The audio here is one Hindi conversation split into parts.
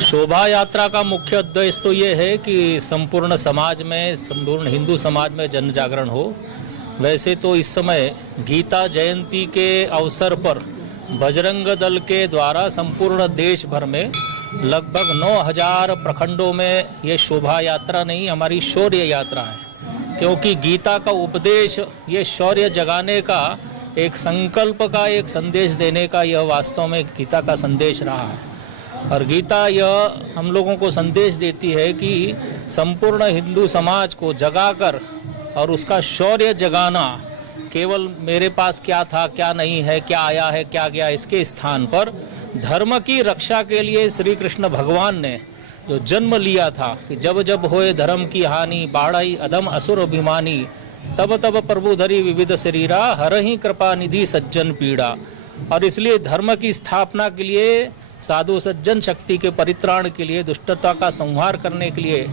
शोभा यात्रा का मुख्य उद्देश्य तो ये है कि संपूर्ण समाज में, संपूर्ण हिंदू समाज में जन जागरण हो। वैसे तो इस समय गीता जयंती के अवसर पर बजरंग दल के द्वारा संपूर्ण देश भर में लगभग 9000 प्रखंडों में ये शोभा यात्रा नहीं, हमारी शौर्य यात्रा है। क्योंकि गीता का उपदेश ये शौर्य जगाने का, एक संकल्प का, एक संदेश देने का, यह वास्तव में गीता का संदेश रहा है। और गीता यह हम लोगों को संदेश देती है कि संपूर्ण हिंदू समाज को जगाकर और उसका शौर्य जगाना, केवल मेरे पास क्या था, क्या नहीं है, क्या आया है, क्या गया, इसके स्थान पर धर्म की रक्षा के लिए श्री कृष्ण भगवान ने जो जन्म लिया था कि जब जब होए धर्म की हानि, बाढ़ई अधम असुर अभिमानी, तब तब प्रभु धरी विविध शरीरा, हरहि कृपा निधि सज्जन पीड़ा। और इसलिए धर्म की स्थापना के लिए, साधु सज्जन शक्ति के परित्राण के लिए, दुष्टता का संहार करने के लिए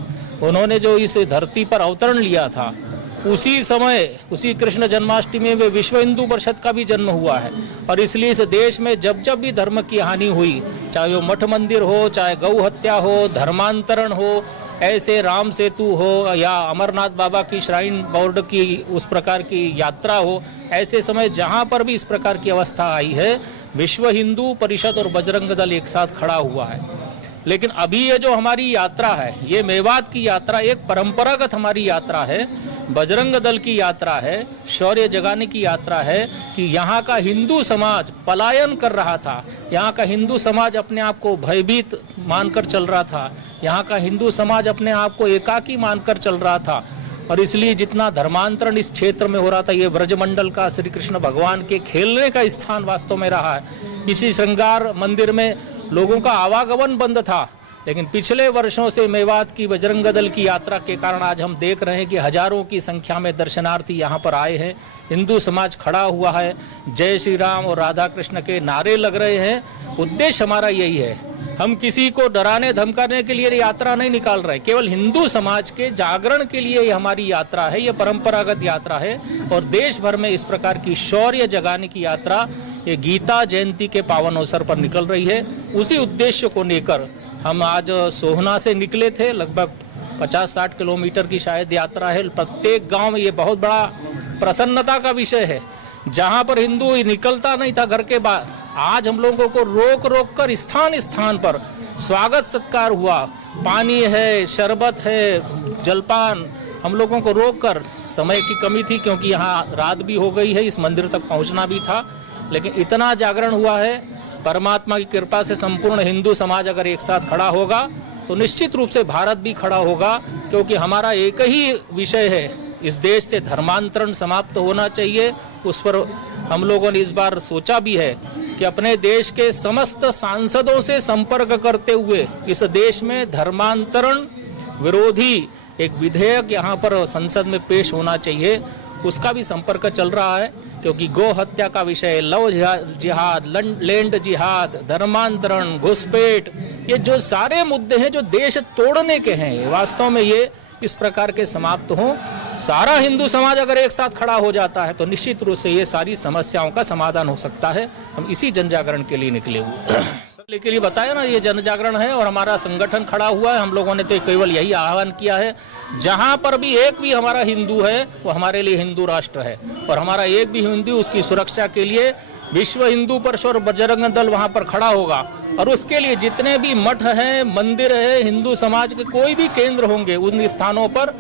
उन्होंने जो इस धरती पर अवतरण लिया था, उसी समय, उसी कृष्ण जन्माष्टमी में विश्व हिंदू परिषद का भी जन्म हुआ है। और इसलिए इस देश में जब जब भी धर्म की हानि हुई, चाहे वो मठ मंदिर हो, चाहे गौ हत्या हो, धर्मांतरण हो, ऐसे राम सेतु हो या अमरनाथ बाबा की श्राइन बोर्ड की उस प्रकार की यात्रा हो, ऐसे समय जहाँ पर भी इस प्रकार की अवस्था आई है, विश्व हिंदू परिषद और बजरंग दल एक साथ खड़ा हुआ है। लेकिन अभी ये जो हमारी यात्रा है, ये मेवात की यात्रा एक परंपरागत हमारी यात्रा है, बजरंग दल की यात्रा है, शौर्य जगाने की यात्रा है कि यहाँ का हिंदू समाज पलायन कर रहा था, यहाँ का हिंदू समाज अपने आप को भयभीत मानकर चल रहा था, यहाँ का हिंदू समाज अपने आप को एकाकी मानकर चल रहा था। और इसलिए जितना धर्मांतरण इस क्षेत्र में हो रहा था, ये ब्रजमंडल का श्री कृष्ण भगवान के खेलने का स्थान वास्तव में रहा है। इसी श्रृंगार मंदिर में लोगों का आवागमन बंद था, लेकिन पिछले वर्षों से मेवात की बजरंग दल की यात्रा के कारण आज हम देख रहे हैं कि हजारों की संख्या में दर्शनार्थी यहाँ पर आए हैं। हिंदू समाज खड़ा हुआ है, जय श्री राम और राधा कृष्ण के नारे लग रहे हैं। उद्देश्य हमारा यही है, हम किसी को डराने धमकाने के लिए यात्रा नहीं निकाल रहे, केवल हिंदू समाज के जागरण के लिए ये हमारी यात्रा है, ये परंपरागत यात्रा है। और देश भर में इस प्रकार की शौर्य जगाने की यात्रा ये गीता जयंती के पावन अवसर पर निकल रही है। उसी उद्देश्य को लेकर हम आज सोहना से निकले थे, लगभग 50-60 किलोमीटर की शायद यात्रा है। प्रत्येक गांव में ये बहुत बड़ा प्रसन्नता का विषय है, जहां पर हिंदू निकलता नहीं था घर के बाहर, आज हम लोगों को रोक रोक कर स्थान स्थान पर स्वागत सत्कार हुआ। पानी है, शरबत है, जलपान, हम लोगों को रोक कर, समय की कमी थी क्योंकि यहाँ रात भी हो गई है, इस मंदिर तक पहुँचना भी था, लेकिन इतना जागरण हुआ है। परमात्मा की कृपा से संपूर्ण हिंदू समाज अगर एक साथ खड़ा होगा तो निश्चित रूप से भारत भी खड़ा होगा, क्योंकि हमारा एक ही विषय है, इस देश से धर्मांतरण समाप्त होना चाहिए। उस पर हम लोगों ने इस बार सोचा भी है कि अपने देश के समस्त सांसदों से संपर्क करते हुए इस देश में धर्मांतरण विरोधी एक विधेयक यहाँ पर संसद में पेश होना चाहिए, उसका भी संपर्क चल रहा है। क्योंकि गौ हत्या का विषय, लव जिहाद, लैंड जिहाद, धर्मांतरण, घुसपैठ, ये जो सारे मुद्दे हैं जो देश तोड़ने के हैं, वास्तव में ये इस प्रकार के समाप्त हों। सारा हिंदू समाज अगर एक साथ खड़ा हो जाता है तो निश्चित रूप से ये सारी समस्याओं का समाधान हो सकता है। हम इसी जन जागरण के लिए निकले हुए के लिए बताया ना, ये जन जागरण है और हमारा संगठन खड़ा हुआ है। हम लोगों ने तो केवल यही आह्वान किया है, जहाँ पर भी एक भी हमारा हिंदू है वो हमारे लिए हिंदू राष्ट्र है, और हमारा एक भी हिंदू, उसकी सुरक्षा के लिए विश्व हिंदू परिषद और बजरंग दल वहाँ पर खड़ा होगा। और उसके लिए जितने भी मठ हैं, मंदिर है, हिंदू समाज के कोई भी केंद्र होंगे, उन स्थानों पर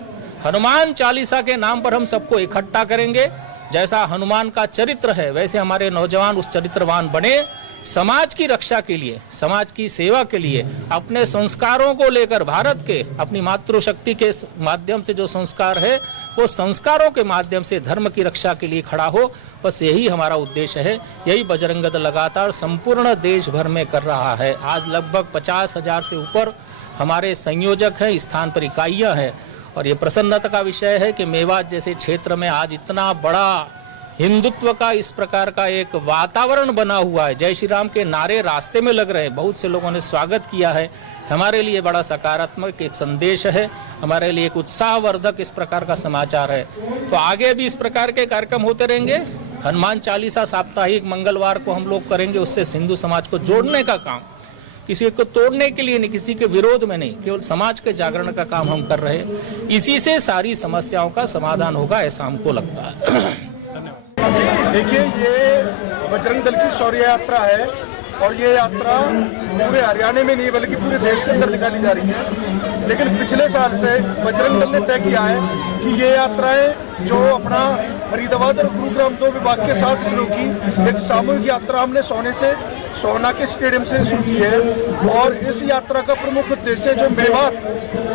हनुमान चालीसा के नाम पर हम सबको इकट्ठा करेंगे। जैसा हनुमान का चरित्र है, वैसे हमारे नौजवान उस चरित्रवान बने, समाज की रक्षा के लिए, समाज की सेवा के लिए, अपने संस्कारों को लेकर, भारत के अपनी मातृशक्ति के माध्यम से जो संस्कार है, वो संस्कारों के माध्यम से धर्म की रक्षा के लिए खड़ा हो। बस यही हमारा उद्देश्य है। यही बजरंग दल लगातार संपूर्ण देश भर में कर रहा है। आज लगभग 50,000 से ऊपर हमारे संयोजक हैं, स्थान पर इकाइयाँ हैं। और ये प्रसन्नता का विषय है कि मेवात जैसे क्षेत्र में आज इतना बड़ा हिंदुत्व का इस प्रकार का एक वातावरण बना हुआ है। जय श्री राम के नारे रास्ते में लग रहे हैं, बहुत से लोगों ने स्वागत किया है। हमारे लिए बड़ा सकारात्मक एक संदेश है, हमारे लिए एक उत्साहवर्धक इस प्रकार का समाचार है। तो आगे भी इस प्रकार के कार्यक्रम होते रहेंगे। हनुमान चालीसा साप्ताहिक मंगलवार को हम लोग करेंगे, उससे हिंदू समाज को जोड़ने का काम। किसी को तोड़ने के लिए नहीं, किसी के विरोध में नहीं, केवल समाज के जागरण का काम हम कर रहे हैं। इसी से सारी समस्याओं का समाधान होगा, ऐसा हमको लगता है। देखिए, ये बजरंग दल की शौर्य यात्रा है और ये यात्रा पूरे हरियाणा में नहीं बल्कि पूरे देश के अंदर निकाली जा रही है। लेकिन पिछले साल से बजरंग दल ने तय किया है कि ये यात्राएं जो अपना फरीदाबाद और गुरुग्राम 2 विभाग के साथ शुरू की एक सामूहिक यात्रा हमने सोहना के स्टेडियम से शुरू की है। और इस यात्रा का प्रमुख उद्देश्य जो मेवात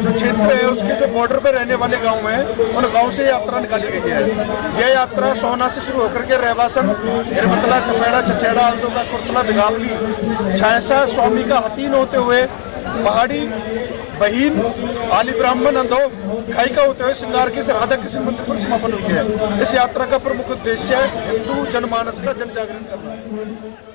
जो क्षेत्र है उसके जो बॉर्डर पर रहने वाले गांव हैं उन गांव से यात्रा निकाली गई है। यह यात्रा सोहना से शुरू होकर के रेवासन, हिरमतला, चपेड़ा, चचेड़ा, आलदोगा, कुर्तला, बिगावली, छायसा, स्वामी का हतीन होते हुए पहाड़ी, बहीन, आली ब्राह्मण, अंधोग, खाई का होते हुए श्रृंगार के राधा कृष्ण मंदिर पर समापन हुई है। इस यात्रा का प्रमुख उद्देश्य हिंदू जनमानस का जन जागरण करना है।